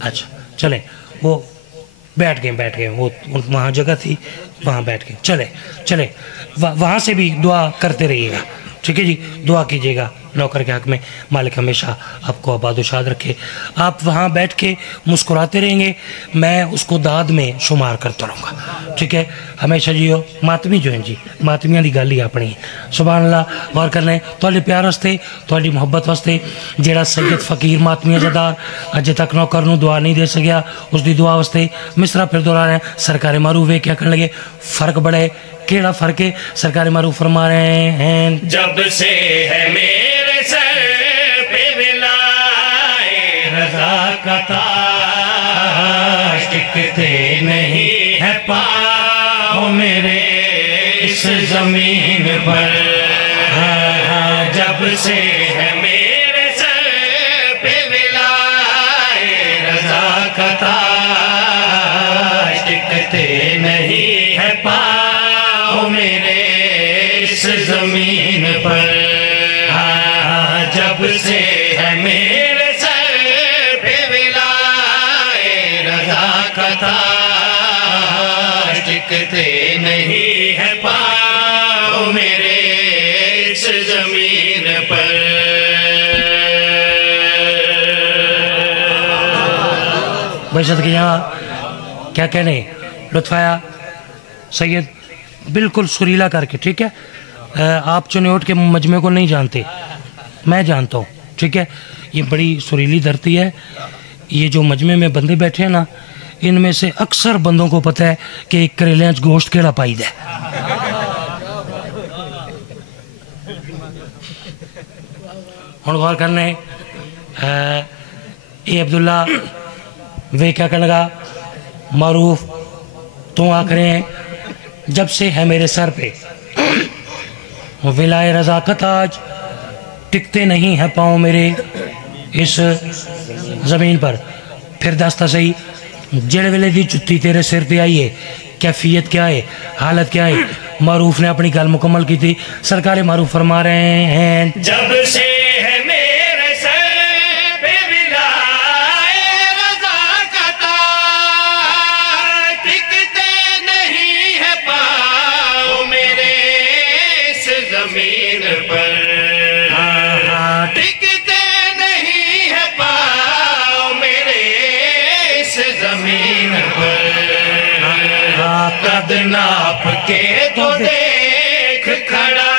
اچھا چلیں وہ بیٹھ گئے وہ وہاں جگہ تھی وہاں بیٹھ گئے چلے وہاں سے بھی دعا کرتے رہیے گا ٹھیک ہے جی دعا کیجیے گا نوکر کے حق میں مالک ہمیشہ آپ کو آباد و شاد رکھے آپ وہاں بیٹھ کے مسکراتے رہیں گے میں اس کو داد میں شمار کرتا رہوں گا ٹھیک ہے ہمیشہ جی ماتمی جو ہیں جی ماتمیاں دی گل ہی اپنی ہے سبحان اللہ غور کر لیں تھوڑے پیار واسطے تھوڑی محبت واسطے جیڑا سید فقیر ماتمیاں جدار اجے تک نوکر نو دعا نہیں دے سکیا اس دی دعا واسطے مصرع پھر دہرا رہے ہیں سرکار معروف کیا کرنے لگے فرق بڑے کیڑا فرق ہے سرکار معروف فرما رہے ہیں جب سے ہے میرے سر پہ ولائے رضا کا تاج ٹکتے نہیں ہے پاؤں میرے اس زمین پر جب سے ہے میرے سر پہ ولائے رضا کا تاج ٹکتے نہیں ہے پاؤں میرے اس زمین پر جب سے ہے میرے سر پہ ولائے رضا کا تاج ٹکتے نہیں ہے پاؤں میرے اس زمین پر بشت کے یہاں کیا کہنے لطف آیا سید بالکل سریلا کر کے ٹھیک ہے آپ چنیوٹ کے مجمع کو نہیں جانتے میں جانتا ہوں ٹھیک ہے یہ بڑی سریلی دھرتی ہے یہ جو مجمع میں بندے بیٹھے ہیں نا ان میں سے اکثر بندوں کو پتہ ہے کہ ایک کریلیاں گوشت کیڑا پائی دے ہن غور کرنے اے عبداللہ وہ کیا کرنے لگا معروف تو آ کریں جب سے ہے میرے سر پہ ولائے رضا کا تاج ٹکتے نہیں ہیں پاؤں میرے اس زمین پر پھر دستا صحیح جڑے ویلے دی جتی تیرے سر تے آئی ہے کیفیت کیا ہے حالت کیا ہے معروف نے اپنی گل مکمل کی تھی سرکار معروف فرما رہے ہیں جب سے ہے میرے سر پہ ولائے رضا کا تاج ٹکتے نہیں ہے پاؤں میرے اس زمین پر ٹکتے نہیں ہے پاؤں میرے اس زمین پر قد ناپ کے تو دیکھ کھڑا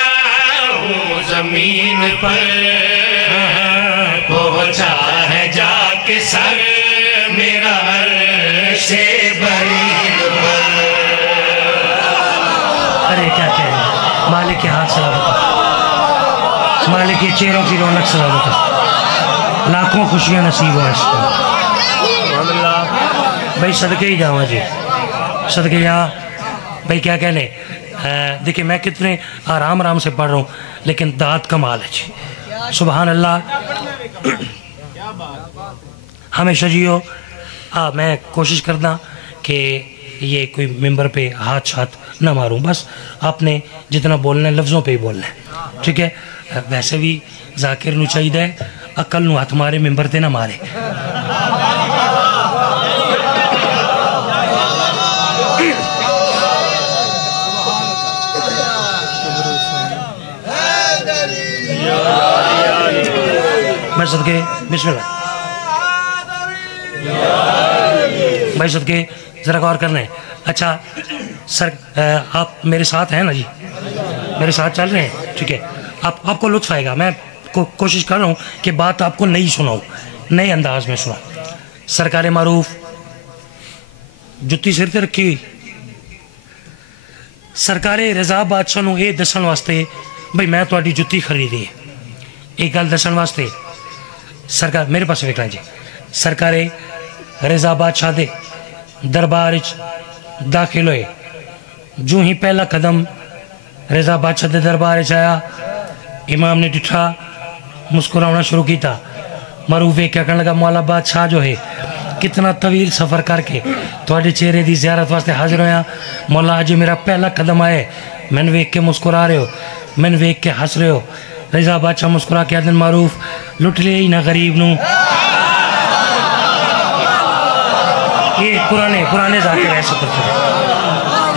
ہوں زمین پر پہنچا ہے جا کے سر میرا عرش برین پر ارے کیا کہیں مالک کے ہاتھ سلامت ہو مالک کے چہروں کی رونق سلامت ہو لاکھوں خوشیاں نصیب ہو اس کو بھائی صدقے ہی جاؤں جی صدقے یہاں بھائی کیا کہنے دیکھیں میں کتنے آرام سے پڑھ رہا ہوں لیکن داد کمال ہے جی سبحان اللہ ہمیشہ جی ہو میں کوشش کرنا کہ یہ کوئی ممبر پہ ہاتھ نہ ماروں بس آپ نے جتنا بولنا ہے لفظوں پہ ہی بولنا ہے ٹھیک ہے ویسے بھی ذاکر نو چاہیے عقل نو ہاتھ مارے ممبر تے نہ مارے میں صدقے بسم اللہ بھائی صدقے ذرا غور کرنا ہے اچھا سر آپ میرے ساتھ ہیں نا جی میرے ساتھ چل رہے ہیں ٹھیک ہے آپ کو لطف آئے گا میں کوشش کر رہا ہوں کہ بات آپ کو نہیں سناؤں نئے انداز میں سنا سرکار معروف جتی سر تے رکھی ہوئی سرکار رضا بادشاہ نو یہ دسن واسطے بھئی میں تہاڈی جتی خریدی ہے ایک گل دسن واسطے سرکار میرے پاس ویکھنا جی سرکار رضا بادشاہ دے دربار داخل ہوئے جو ہی پہلا قدم رضا بادشاہ دے دربار آیا امام نے ڈٹھا مسکرانا شروع کیتا معروف کیا کرنے لگا مولا بادشاہ جو ہے کتنا طویل سفر کر کے تھوڑے چہرے دی زیارت واسطے حاضر ہویا مولا آج میرا پہلا قدم آئے میں نے ویک کے مسکرا رہے ہو میں نے ویک کے ہنس رہے ہو رضا بادشاہ مسکرا کے دن معروف لٹ لے ہی نہ غریب نو یہ پرانے ذاکر ایسے پڑھتے تھے،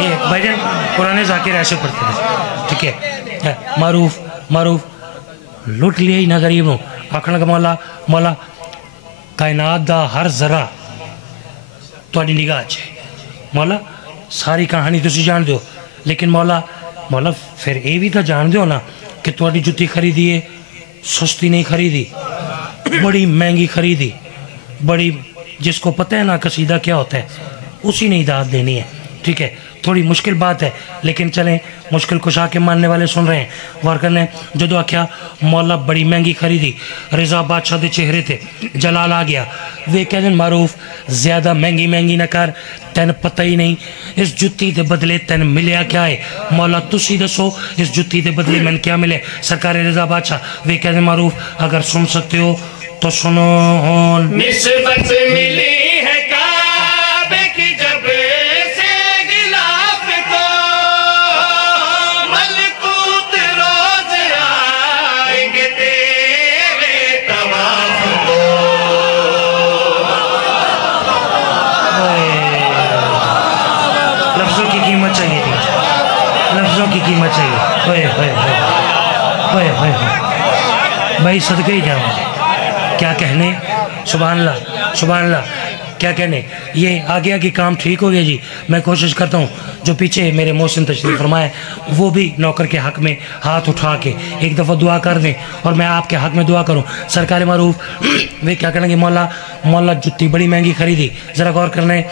یہ بھجن پرانے ذاکر ایسے پڑھتے تھے، ٹھیک ہے. معروف لٹ لیا ہی نہ غریب نو، آکھنا کہ مولا کائنات دا ہر ذرہ تھوڑی نگاہ چ ہے، مولا ساری کہانی تسی جان دیو، لیکن مولا پھر یہ بھی تو جان دیو نا کہ تھوڑی جتی خریدی ہے سستی نہیں خریدی، بڑی مہنگی خریدی، بڑی جس کو پتہ ہے نا قصیدہ کیا ہوتا ہے اسی نے داد دینی ہے، ٹھیک ہے. تھوڑی مشکل بات ہے لیکن چلیں مشکل کشا کے ماننے والے سن رہے ہیں. غور کرنے جدو آکھیا مولا بڑی مہنگی خریدی، رضا بادشاہ دے چہرے تھے جلال آ گیا. وہ کہہ دیں معروف زیادہ مہنگی نہ کر، تین پتہ ہی نہیں اس جتی دے بدلے تین ملیا کیا ہے. مولا تسی دسو اس جتی دے بدلے میں کیا ملے. سرکار رضا بادشاہ وہ کہہ دیں معروف اگر سن سکتے ہو تو سنو. نسبت ملی ہے کعبے کی جب سے غلاف کو، ملکوت روز آئیں گے تیرے طواف کو. لفظوں کی قیمت چاہیے تھی، لفظوں کی قیمت چاہیے. بھائی صدقے ہی جاؤں کیا کہنے. سبحان اللہ کیا کہنے. یہ آگے کام ٹھیک ہو گیا جی. میں کوشش کرتا ہوں جو پیچھے میرے محسن تشریف فرمائے وہ بھی نوکر کے حق میں ہاتھ اٹھا کے ایک دفعہ دعا کر دیں اور میں آپ کے حق میں دعا کروں. سرکار معروف وہ کیا کہیں گے مولا جتی بڑی مہنگی خریدی. ذرا غور کرنا ہے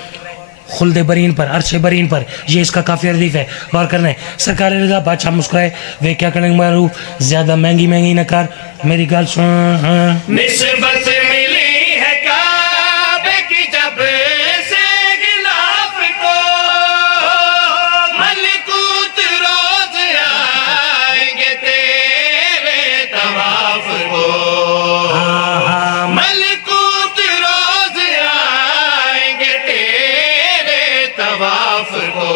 خلد برین پر، عرش برین پر، یہ اس کا کافی ردیف ہے. غور کرنا ہے. سرکار رضا بادشاہ مسکرائے وہ کیا کہیں گے معروف زیادہ مہنگی نہ کر، میری گل سن. نسبت ملی ہے کعبے کی جب سے غلاف کو، ملکوت روز آئیں گے تیرے طواف کو. ملکوت روز آئیں گے تیرے طواف کو.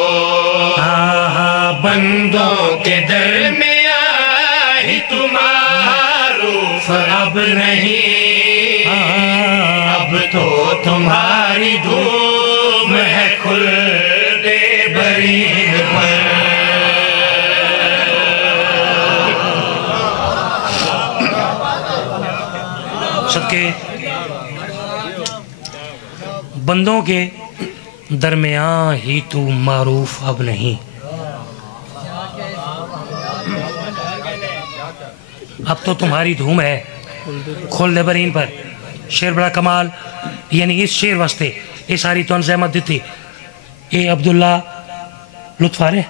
بندوں کے درمیان ہی معروف اب نہیں، اب تو تمہاری دھوم ہے خلد برین پر. صدقے بندوں کے درمیان ہی تو معروف اب نہیں، اب تو تمہاری دھوم ہے خلد برین پر. شیر بڑا کمال، یعنی اس شیر واسطے یہ ساری تو زحمت دیتی. اے عبداللہ لطف آ رہے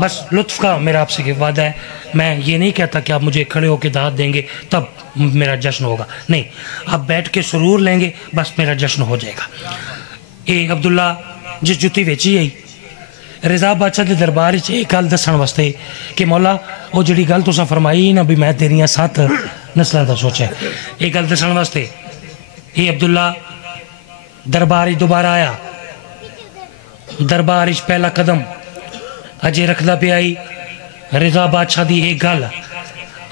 بس لطف کا میرا آپ سے وعدہ ہے. میں یہ نہیں کہتا کہ آپ مجھے کھڑے ہو کے دعوت دیں گے تب میرا جشن ہوگا، نہیں آپ بیٹھ کے سرور لیں گے بس میرا جشن ہو جائے گا. اے عبداللہ جس جتی ویچی ہے رضا بادشاہ دے دربار ایک گل دسن واسطے کہ مولا وہ جڑی گل تساں فرمائی نا بھی میں تیریاں 7 نسلاں دا سوچا ہے، یہ گل دسن واسطے یہ عبداللہ دربار دوبارہ آیا. دربار پہلا قدم اجے رکھدا پہ آئی رضا بادشاہ دی ایک گل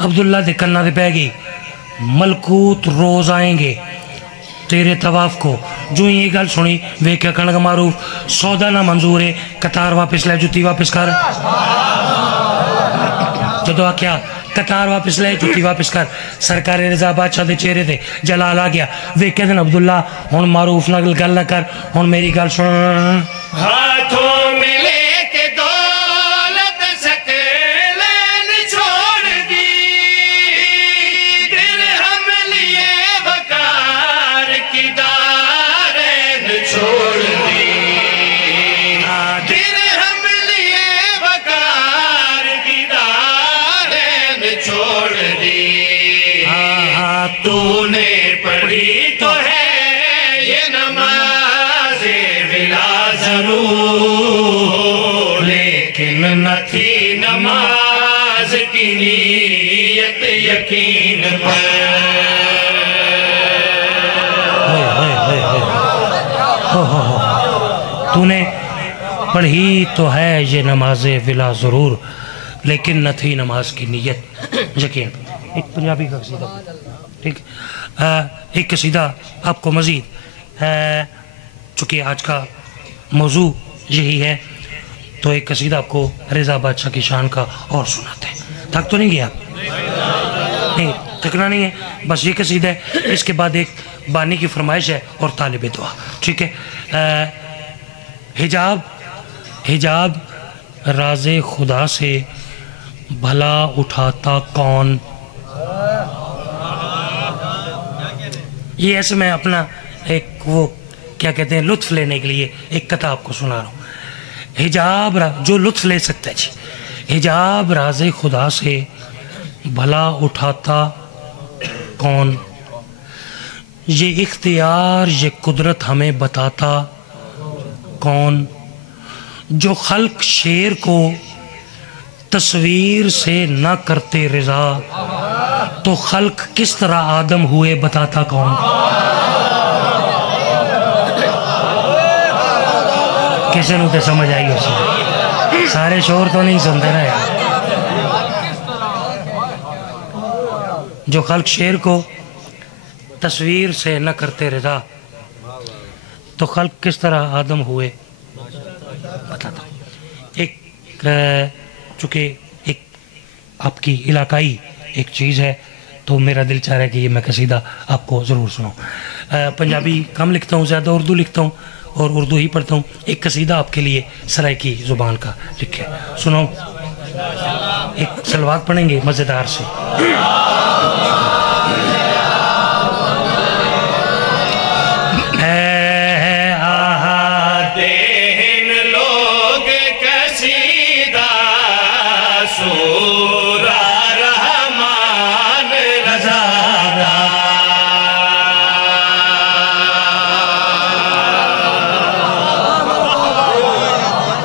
عبداللہ دے کناں دے پہ گئی، ملکوت روز آئیں گے تیرے طواف کو. جو یہ گل سنی وہ کیا کہنا معروف سودا نہ منظور ہے، قطار واپس لے جتی واپس کر. جدو آکھیا قطار واپس لے جتی واپس کر، سرکار رضا بادشاہ دے چہرے دے جلال آ گیا. وہ کہہ دن عبداللہ ہن معروف نہ گل نہ کر، ہن میری گل سن. ہاتھوں میں لے کے دولت سکلین چھوڑ دی، درہم لیے وقار کی دارین چھوڑ دی. درہم لیے وقار کی دارین چھوڑ دی. تو نے پڑھی تو ہے یہ نماز ولا ضرور، لیکن نہ تھی نماز کی نیت یقین پر. تو نے پڑھی تو ہے یہ نماز ولا ضرور، لیکن نہ تھی نماز کی نیت یقین. ایک پنجابی کا قصیدہ ٹھیک، ایک قصیدہ آپ کو مزید چونکہ آج کا موضوع یہی ہے تو ایک قصیدہ آپ کو رضا بادشاہ کی شان کا اور سناتے ہیں. تھک تو نہیں گیا؟ نہیں تھکنا نہیں ہے، بس یہ قصیدہ ہے. اس کے بعد ایک بانی کی فرمائش ہے اور طالب دعا. ٹھیک ہے. حجاب راز خدا سے بھلا اٹھاتا کون. یہ ایسے میں اپنا ایک وہ کیا کہتے ہیں لطف لینے کے لیے ایک قطعہ آپ کو سنا رہا ہوں. حجاب جو لطف لے سکتا ہے جی. حجاب راز خدا سے بھلا اٹھاتا کون، یہ اختیار یہ قدرت ہمیں بتاتا کون. جو خلق شیر کو تصویر سے نہ کرتے رضا تو خلق کس طرح آدم ہوئے بتاتا کون. کسی نو تے سمجھ آئی ہو سکتا، سارے شور تو نہیں سنتے نا یار. جو خلق شیر کو تصویر سے نہ کرتے رضا تو خلق کس طرح آدم ہوئے بتاتا. ایک چونکہ ایک آپ کی علاقائی ایک چیز ہے تو میرا دل چاہ رہا ہے کہ یہ میں قصیدہ آپ کو ضرور سناؤں. پنجابی کم لکھتا ہوں، زیادہ اردو لکھتا ہوں اور اردو ہی پڑھتا ہوں. ایک قصیدہ آپ کے لیے سرائکی زبان کا لکھے سناؤں. ایک سلوات پڑھیں گے مزیدار سے.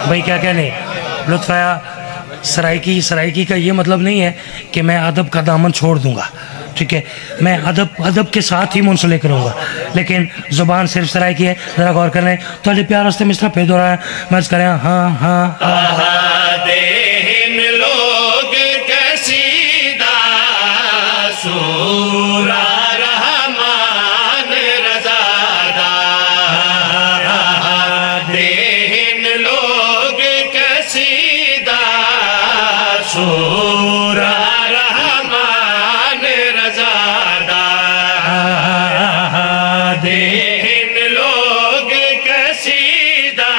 بھائی کیا کہنے لطف آیا. سرائکی کا یہ مطلب نہیں ہے کہ میں ادب کا دامن چھوڑ دوں گا. ٹھیک ہے، میں ادب کے ساتھ ہی منسلک کروں گا، لیکن زبان صرف سرائکی ہے. ذرا غور کریں تو علی پیار راستے میں اس طرح پھیر دو رہا ہے. میں کریں ہاں ہاں لوگ قصیدہ سورہ رحمان رضا دین لوگ قصیدہ سورہ رحمان رضا دین لوگ قصیدہ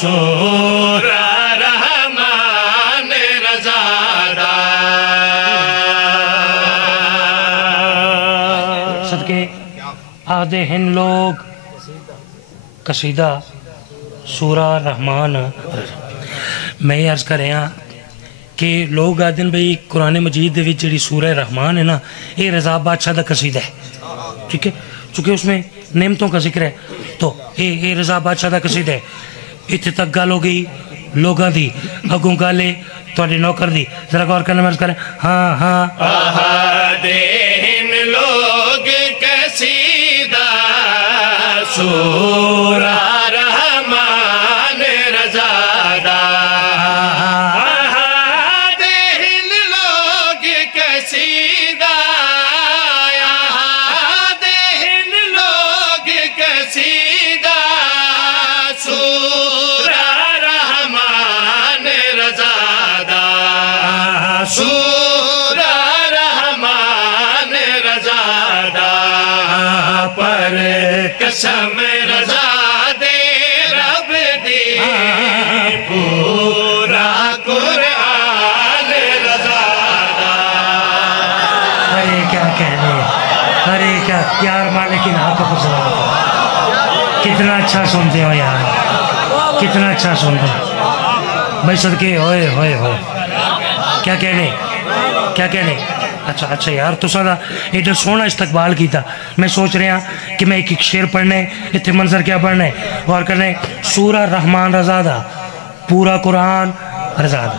سورہ رحمان رضا صدقے آدھے ہن لوگ قصیدہ سورہ رحمان. میں یہ عرض کر رہا ہاں کہ لوگ آدھن بھئی قرآن مجید دے وچ جڑی سورہ رحمان ہے نا یہ رضا بادشاہ دا قصیدہ ہے. ٹھیک ہے، چونکہ اس میں نعمتوں کا ذکر ہے تو یہ رضا بادشاہ دا قصیدہ ہے. اتنے تک گل ہو گئی لوگاں دی، اگوں گل ہے تواڈے نوکر دی. ذرا غور کرنا میں عرض کریں ہاں ہاں دین لوگ قصیدہ سورہ رحمان رضا دین لوگ قصیدہ دین لوگ قصیدہ سورہ رحمان رضا سورہ رحمان رضا پر قسم رضا دے رب دی پورا قرآن رضا. ارے کیا کہنے، ارے کیا یار مالک ان ہاتھوں کو سلام. کتنا اچھا سنتے ہو یار، کتنا اچھا سنتے ہو بھائی. صدقے ہوئے ہوئے ہوئے کیا کہنے. اچھا یار تو سارا ایڈا سونا استقبال کیتا. میں سوچ رہا کہ میں ایک شعر پڑھنے اتنے منظر کیا پڑھنے غور کرنے. سورہ رحمان رضا دا پورا قرآن رضا دا.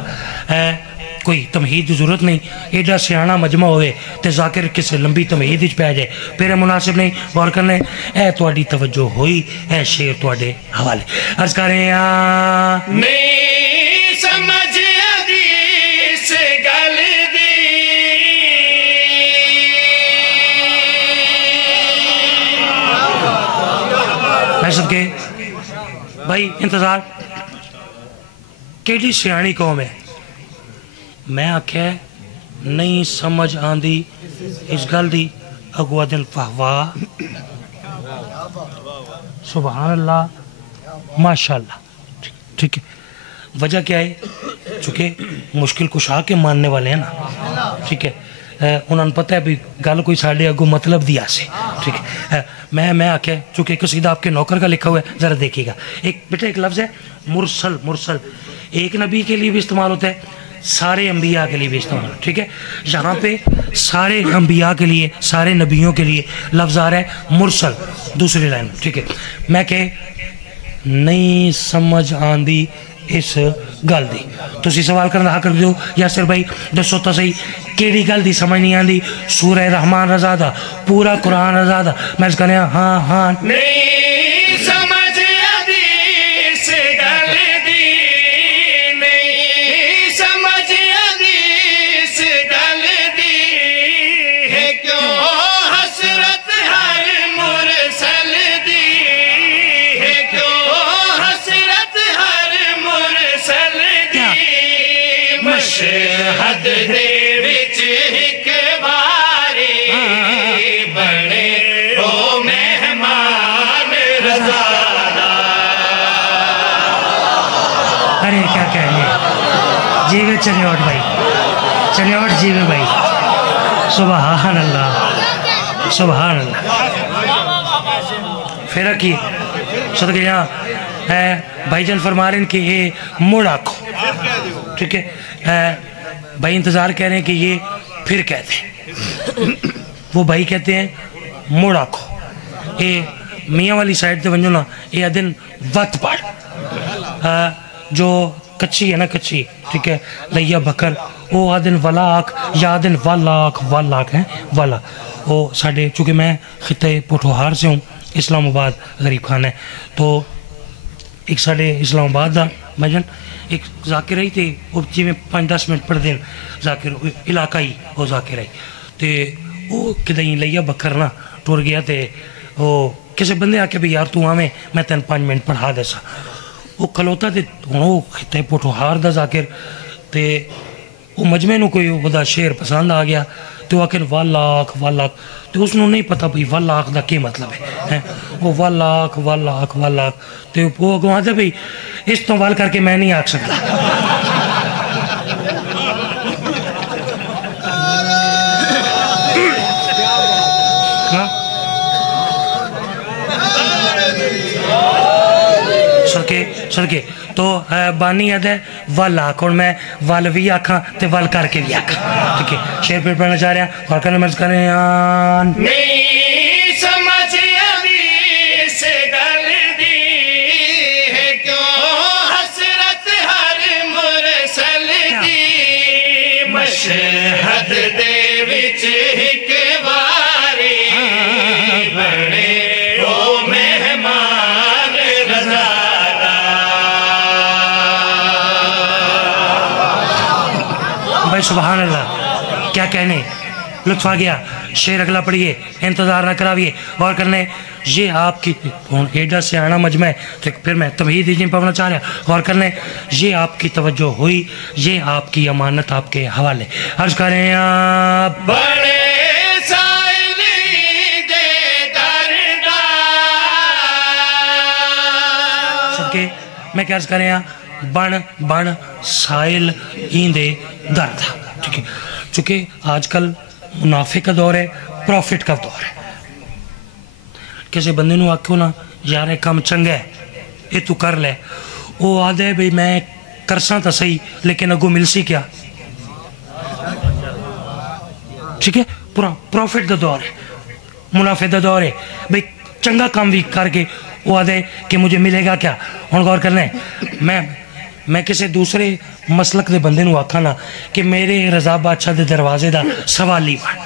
کوئی تمہید ضرورت نہیں، ایڈا سیاحہ مجمع ہوئے تے ذاکر کسے لمبی تمہید اچ پہ جائے پھر مناسب نہیں. غور کرنے اے تواڈی توجہ ہوئی اے شعر تواڈے حوالے. عرض کر رہے ہیں نہیں سمجھ حدیث گل دی حیثیت کے بھائی انتظار کیڑی سیانی قوم ہے میں آکھیا نہیں سمجھ آندی اس گل دی اگوا دن فہوا سبحان اللہ ماشاءاللہ ٹھیک ہے وجہ کیا ہے چونکہ مشکل کشا کے ماننے والے ہیں نا ٹھیک ہے انہوں نے پتہ ہے بھی گل کوئی ساڑھے اگو مطلب دیا سے ٹھیک ہے میں آکھیا چونکہ قصیدہ آپ کے نوکر کا لکھا ہوا ہے ذرا دیکھیے گا ایک بیٹا ایک لفظ ہے مرسل ایک نبی کے لیے بھی استعمال ہوتا ہے سارے انبیاء کے لیے بھی استعمال ٹھیک ہے یہاں پہ سارے انبیاء کے لیے سارے نبیوں کے لیے لفظ آ رہا ہے مرسل دوسری لائن ٹھیک ہے میں کہ نہیں سمجھ آندی اس گل دی تسی سوال کرنا حق رکھ دو یاسر بھائی دسو تو صحیح کیڑی گل دی سمجھ نہیں آندی سورہ رحمان رضا دا پورا قرآن رضا دا میں اس کہنے ہاں نہیں سمجھ آندی اس گل دی نہیں سمجھ آندی اس گل دی ہے کیوں حسرت ہر مرسل دی ہے کیوں حسرت ہر مرسل دی مشہد دے وچ ایک باری بنے او مہمان رضا ارے کیا کہیں گے جیوے چنیوٹ بھائی چنیوٹ جیوے بھائی سبحان اللہ سبحان اللہ پھر کی صدقے یہاں بھائی جان فرما رہے ہیں کہ یہ مڑ آکھو ٹھیک ہے بھائی انتظار کہہ رہے ہیں کہ یہ پھر کہتے ہیں وہ بھائی کہتے ہیں مڑ آکھو یہ میاں والی سائڈ تے ونجو نا یہ ادن وط پڑ جو کچھی ہے نا کچھی ٹھیک ہے لیا بکر وہ آدن ولا آکھ یا آدن والا آکھ ہیں والا وہ ساڑھے چونکہ میں خطے پوٹھوہار سے ہوں اسلام آباد غریب خان ہے تو ایک ساڑھے اسلام آباد دا بھجن ایک ذاکر رہی تھی وہ جی میں 5-10 منٹ پڑھ دیں ذاکر علاقائی وہ ذاکر رہی تے وہ کدہیں لیا بکر نا ٹور گیا تے وہ کسی بندے آکے بھی یار تو آمیں میں تین 5 منٹ پڑھا دے سا وہ کھلوتا تے وہ خطے پوٹھوہار دا ذاکر تے وہ مجمع نو کوئی وہ دا شعر پسند آ گیا تو آکے والاک تو اس نے نہیں پتا بھئی والاک دا کی مطلب ہے وہ والاک تو وہ اگوان دے بھئی اس تو وال کر کے میں نہیں آکھ سکتا سرکے تو بانی یاد ہے وال آکھ اور میں وال بھی آکھاں تے وال کر کے بھی آکھاں ٹھیک ہے شیر پھر پڑھنا چاہ رہے ہیں اور کرنے مرض کرنے نہیں سمجھ ابھی اس گل دی ہے کیوں حسرت ہر مرسل دی مشہد دے وچ ایک باری بڑے او مہمان رضا بھائی سبحان اللہ کیا کہنے لطف آ گیا شعر اگلا پڑھیے انتظار نہ کراویے غور کرنے یہ آپ کی ایڈا سے آنا مجمع ہے پھر میں تمہید ہی پڑھنا چاہ رہا غور کرنے یہ آپ کی توجہ ہوئی یہ آپ کی امانت آپ کے حوالے عرض کریں آپ بڑے سائلی دے دردہ سب کے میں کیا عرض کریں بن سائل ایندے درد ٹھیک ہے چونکہ آج کل منافع کا دور ہے پروفٹ کا دور ہے کسی بندے نو آکھو نا یار کام چنگا ہے یہ تو کر لے وہ آدھے بھئی میں کرساں تا صحیح لیکن اگو مل سی کیا ٹھیک ہے پورا پروفٹ دا دور ہے منافع دا دور ہے بھئی چنگا کام بھی کر کے وہ آدھے کہ مجھے ملے گا کیا ہون غور کرنے میں کسی دوسرے مسلک دے بندے نو آکھا نا کہ میرے رضا بادشاہ دے دروازے دا سوالی بن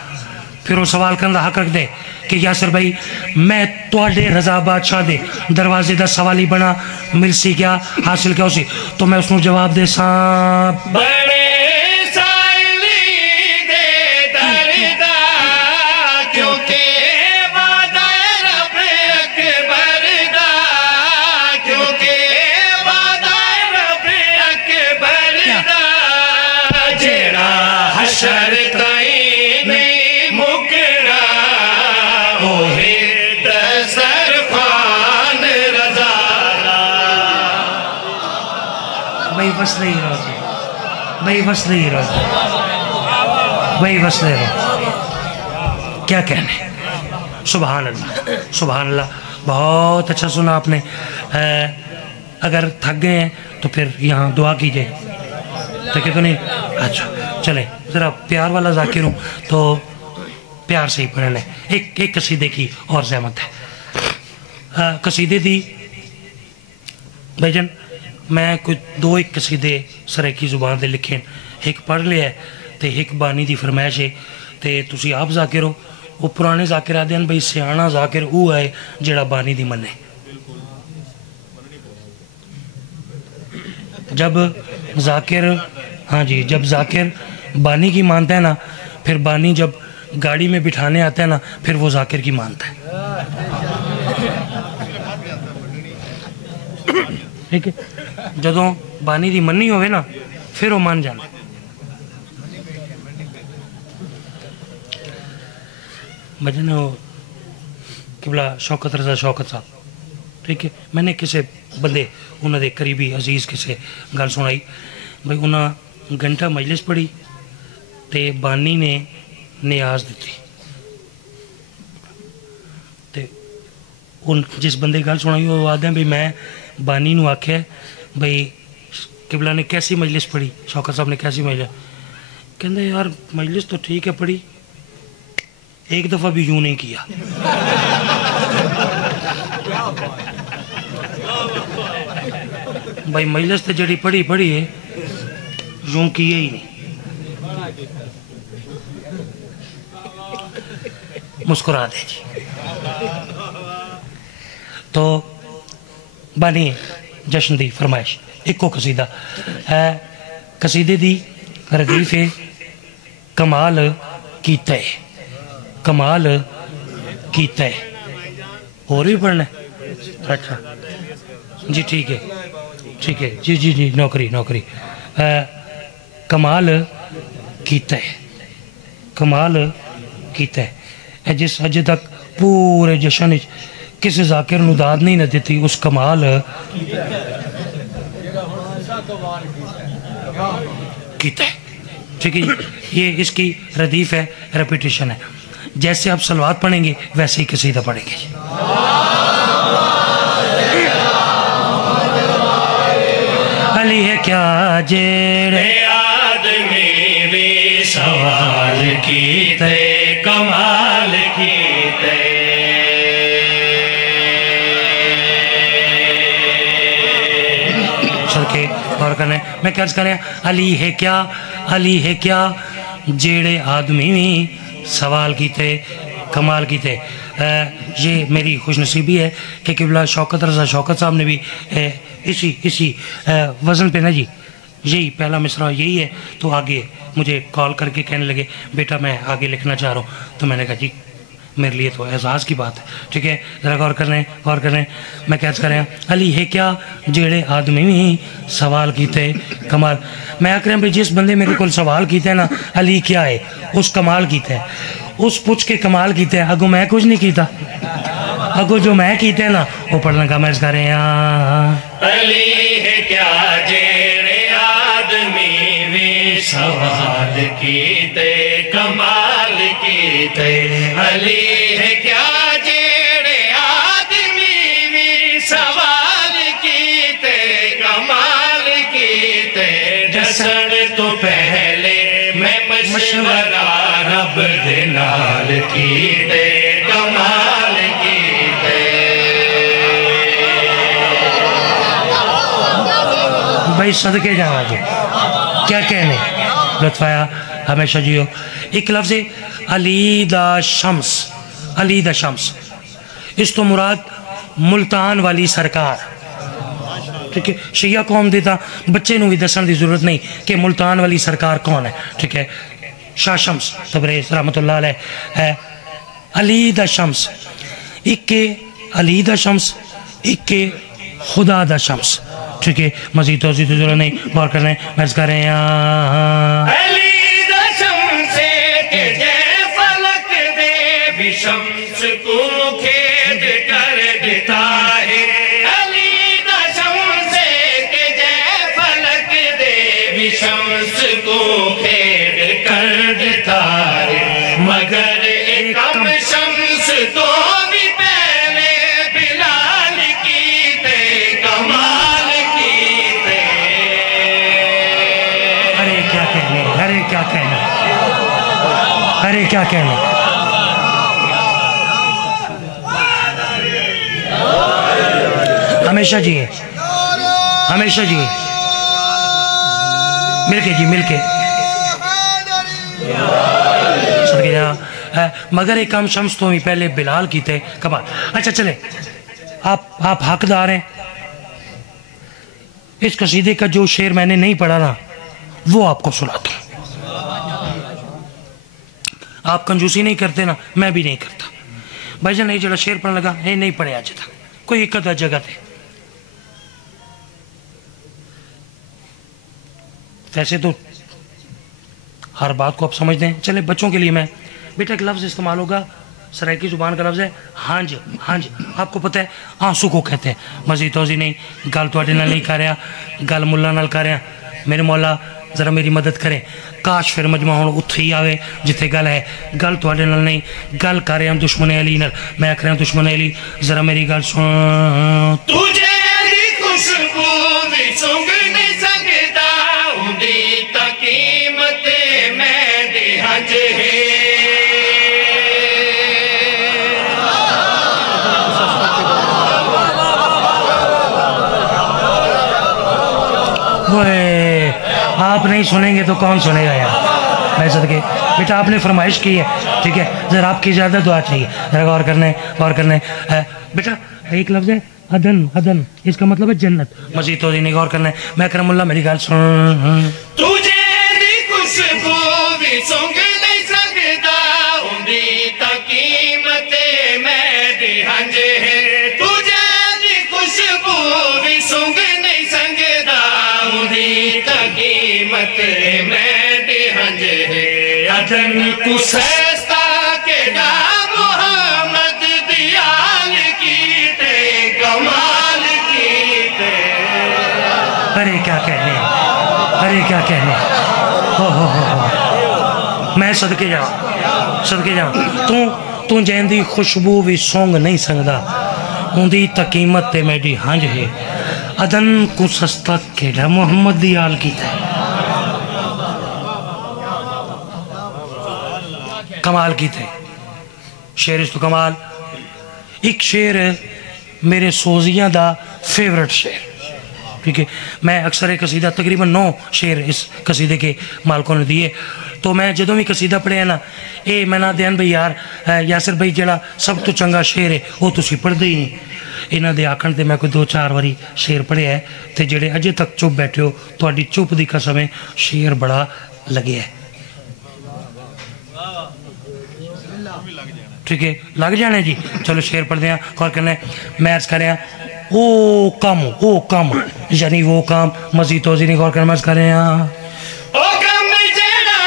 پھر وہ سوال کرنے دا حق رکھ دے کہ یاسر بھائی میں توڑے رضا بادشاہ دے دروازے دا سوالی بنا مل سی کیا حاصل کیا اسی تو میں اس نو جواب دے ساں بڑے سائلی دے دردہ کیونکہ وعدہ رب اکبر دا وصلے ہی رہو جی، بھائی وصلے ہی رہو جی، بھائی وصلے رہو، کیا کہنے. سبحان اللہ سبحان اللہ. بہت اچھا سنا آپ نے. اگر تھک گئے ہیں تو پھر یہاں دعا کیجئے، ٹھیک ہے تو نہیں؟ اچھا چلیں ذرا پیار والا ذاکر ہوں تو پیار سے ہی پڑھ لیں. ایک قصیدے کی اور زحمت ہے. قصیدے دی بھائی جان میں کچھ دو ایک قصیدے سرائکی زبان دے لکھے، ایک پڑھ لیا ہے تو ایک بانی دی فرمائش ہے. تو تسی آپ ذاکر ہو، وہ پرانے ذاکر آدھے ہیں بھائی سیانا ذاکر وہ ہے جڑا بانی دی منے. جب ذاکر ہاں جی جب ذاکر بانی کی مانتا ہے نا، پھر بانی جب گاڑی میں بٹھانے آتا ہے نا، پھر وہ ذاکر کی مانتا ہے. ٹھیک ہے، جدوں بانی دی مننی ہوئے نا پھر وہ مان جانا. بجن قبلہ شوکت رضا شوکت صاحب، ٹھیک ہے، میں نے کسے بندے انہوں دے قریبی عزیز کسے گل سنائی بھائی انہاں گھنٹہ مجلس پڑھی تے بانی نے نیاز دیتی. تے ان جس بندے گل سنائی وہ آدھے ہیں بھائی میں بانی نو آکھے بھائی قبلہ نے کیسی مجلس پڑھی، شوکت صاحب نے کیسی مجلس، کہندے یار مجلس تو ٹھیک ہے پڑھی، ایک دفعہ بھی یوں نہیں کیا. بھائی مجلس تے جڑی پڑھی ہے یوں کیے ہی نہیں. مسکرا دے جی. تو بانی جشن دی فرمائش ایک کو قصیدہ ہے. قصیدے دی ردیف ہے کمال کیتا ہے، کمال کیتا ہے. اور بھی پڑھنا ہے؟ اچھا جی ٹھیک ہے ٹھیک ہے جی جی جی نوکری کمال کیتا ہے، کمال کیتا ہے. جس اجے تک پورے جشن کسی ذاکر نو داد نہیں نہ دیتی اس کمال کیتا ہے. ٹھیک ہے یہ اس کی ردیف ہے، ریپیٹیشن ہے. جیسے آپ صلوات پڑھیں گے ویسے ہی قصیدہ پڑھیں گے. علی ہے کیا جیڑے آدمی بھی سوال کیتے کمال کیتے. سڑکے اور کرنے میں کیا کریں علی ہے کیا جیڑے آدمی بھی سوال کیتے کمال کیتے. یہ میری خوش نصیبی ہے کہ قبلہ شوکت رضا شوکت صاحب نے بھی اسی وزن پہ نا جی یہی پہلا مصرع یہی ہے. تو آگے مجھے کال کر کے کہنے لگے بیٹا میں آگے لکھنا چاہ رہا ہوں. تو میں نے کہا جی میرے لیے تو اعزاز کی بات ہے. ٹھیک ہے ذرا غور کریں میں کیا کریں علی ہے کیا جیڑے آدمی بھی سوال کیتے کمال. میں آکھ رہا ہوں بھائی جس بندے میرے کو سوال کیتے ہیں نا علی کیا ہے اس کمال کیتے ہیں، اس پوچھ کے کمال کیتے ہیں. اگو میں کچھ نہیں کیتا، اگو جو میں کیتے ہیں نا وہ پڑھنے کا میں کر رہے ہیں. علی ہے کیا جیڑے آدمی بھی سوال کیتے کمال کیتے. علی ہے کیا جیڑے آدمی بھی سوال کیتے کمال کیتے. جسن تو پہلے میں مشورہ رب دے نال کیتے کمال کیتے. بھائی صدقے جانا جی کیا کہنے لطف آیا ہمیشہ جیو. ایک لفظ ہے علی دا شمس. علی دا شمس اس تو مراد ملتان والی سرکار. ٹھیک ہے شیعہ قوم دیتا بچے نو بھی دسن دی ضرورت نہیں کہ ملتان والی سرکار کون ہے. ٹھیک ہے شاہ شمس تبریز رحمت اللہ علیہ ہے. علی دا شمس ایک علی دا شمس ایک خدا دا شمس. ٹھیک ہے مزید توضیح تو ضرورت نہیں غور کرنے مرض کر رہے ہیں. علی دا شمس کے جے فلک دے بھی شمس کو کھید کر دیتا ہے. علی دا شمس کے جے فلک کیا کہنے، ارے کیا کہنے. ہمیشہ جیے، ہمیشہ جیے، مل کے جی، مل کے. صدقے جا. مگر ایک کام شمس تو ہی پہلے بلال کی تھے کمال. اچھا چلے، آپ حقدار ہیں. اس قصیدے کا جو شعر میں نے نہیں پڑھا نا وہ آپ کو سناتا ہوں. آپ کنجوسی نہیں کرتے نا، میں بھی نہیں کرتا. بھائی جان نہیں جڑا شعر پڑھنے لگا نہیں پڑھے آج تک کوئی ایک ادھا جگہ تھے. ویسے تو ہر بات کو آپ سمجھتے ہیں. چلے بچوں کے لیے میں بیٹا ایک لفظ استعمال ہوگا، سرائیکی زبان کا لفظ ہے ہانج. ہانج آپ کو پتہ ہے آنسو کو کہتے ہیں. مزید توضیح نہیں، گل تواڈے نال نہیں کر رہا، گل ملا نال کر رہا. میرے مولا ذرا میری مدد کریں. کاش پھر مجمع ہوں اتھے ہی آوے جتھے گل ہے. گل تواڈے نال نہیں، گل کر رہا دشمن علی نال. میں آکھ رہا دشمن علی ذرا میری گل سن. تجھے دی خوشبو بھی سونگ نہیں سکتا، اندی تا قیمت میں دی ہنج ہے. آپ نہیں سنیں گے تو کون سنے گا یار. میں صدقے بیٹا آپ نے فرمائش کی ہے، ٹھیک ہے، ذرا آپ کی زیادہ دعا چاہیے. ذرا غور کرنے غور کرنے. بیٹا ایک لفظ ہے عدن. عدن اس کا مطلب ہے جنت. مزید تو نہیں غور کرنا ہے. میں کرم اللہ میری گل سن. تجھے دی خوشبو بھی سونگ نہیں سکتا، اندی تا قیمت میں دی ہنج ہے. تجھے دی خوشبو بھی سونگ نہیں سکتا، اندی تا قیمت میں دی ہنج ہے. عدن کو سستا کے ڈا محمد دیال کی تے کمال کی تے. ارے کیا کہنے، ارے کیا کہنے. میں صدقے جاؤں، صدقے جاؤں. تو جین دی خوشبو بھی سونگ نہیں سکدا، اندی تا قیمت تے میری ہنج ہے. عدن کو سستا کیڑا محمد دی آل کی تے کمال کی تے. شعر اس تو کمال. ایک شعر میرے سوزیاں دا فیورٹ شعر، ٹھیک ہے. میں اکثر قصیدہ تقریباً 9 شعر اس قصیدے کے مالکوں نے دیے. تو میں جدوں بھی قصیدہ پڑھے نا اے میں نہ دین بھئی یار یاسر بھئی جڑا سب تو چنگا شعر ہے وہ تسی پڑھ دے ہی نہیں. انہاں دے آکھن تے میں کوئی 2-4 واری شعر پڑھے ہے تے جڑے اجے تک چپ بیٹھے ہو تہاڈی چپ دی قسم ہے شعر بڑا لگے ہے. ٹھیک ہے لگ جانے جی. چلو شعر پڑھ دیں غور کرنے. میں عرض کر رہا او کام یعنی وہ کام. مزید توضیح نہیں غور کرنے. میں عرض کر رہا او کم جڑا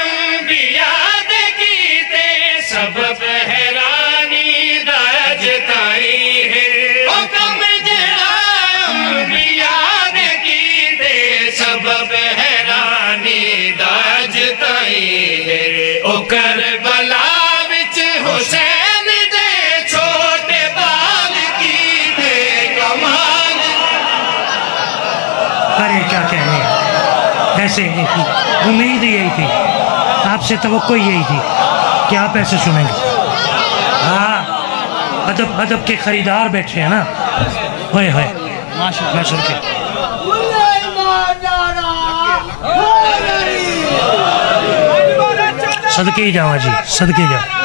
انبیاء دے کیتے سبب حیرانی دا جتائی ہے. او کم جڑا انبیاء دے کیتے سبب حیرانی دا جتائی ہے. او کربلا وچ حسین دے چھوٹے بال کیتے کمال. ارے کیا کہنے. ایسے امید یہی تھی، آپ سے توقع یہی تھی کہ آپ ایسے سنیں گے. ہاں ادب کے خریدار بیٹھے ہیں نا. ہوئے ہوئے میں سن کے صدقے ہی جاؤں جی، صدقے جاؤں.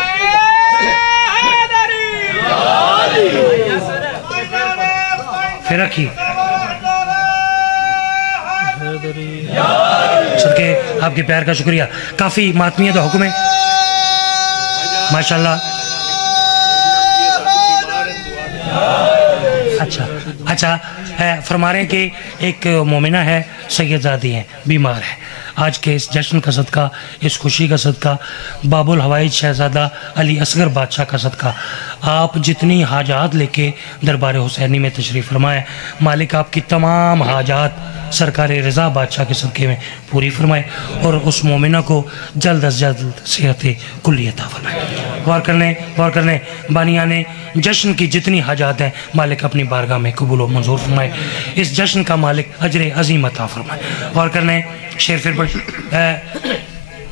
پھر رکھی صدقے آپ کے پیار کا شکریہ. کافی ماتمیت و حکم ہے ماشاءاللہ. اچھا فرما رہے ہیں کہ ایک مومنہ ہے سید زادی ہیں، بیمار ہے. آج کے اس جشن کا صدقہ، اس خوشی کا صدقہ، باب الحوائج شہزادہ علی اصغر بادشاہ کا صدقہ، آپ جتنی حاجات لے کے دربار حسینی میں تشریف فرمائے، مالک آپ کی تمام حاجات سرکار رضا بادشاہ کے صدقے میں پوری فرمائے اور اس مومنہ کو جلد از جلد صحت کلی عطا فرمائے. غور کرنے بانیان جشن کی جتنی حاجات ہیں مالک اپنی بارگاہ میں قبول و منظور فرمائے. اس جشن کا مالک اجر عظیم عطا فرمائے. غور کرنے شعر پھر